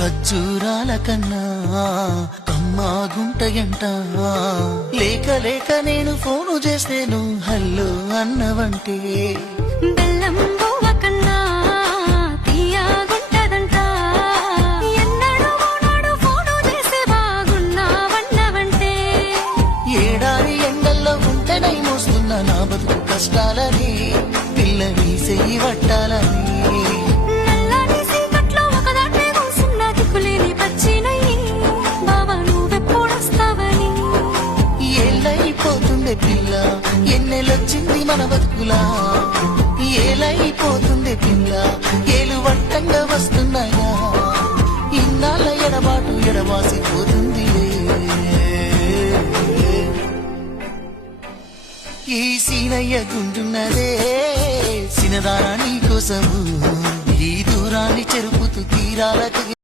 ఖర్జూరాల కన్నా కమ్మాగుంటయంట. లేక లేక నేను ఫోను చేస్తేను హల్లో అన్నవంటే బెల్లం బువ్వ కన్నా తీయగుంటదంట. ఎన్నడూ నాడు ఫోను చేసే బాగున్నావన్నవంటే ఏడాది ఎండల్లో ఉంటేనై మోస్తున్న నా బతుకు కష్టాలని పిల్ల నీ చెయ్యి పట్టాలని. ఏలైపోతుండే పిల్ల ఎన్నెలొచ్చింది మన బతుకులా, ఏలైపోతుండే పిల్ల ఏలు వట్టంగా వస్తున్నాయా. ఇన్నాళ్ళ ఎడబాటు ఎడవాసిపోతుంది. ఈ సీనయ్య గుంటున్నదే సినదారా నీ కోసము, ఈ దూరాన్ని చెరుపుతూ తీరాలకు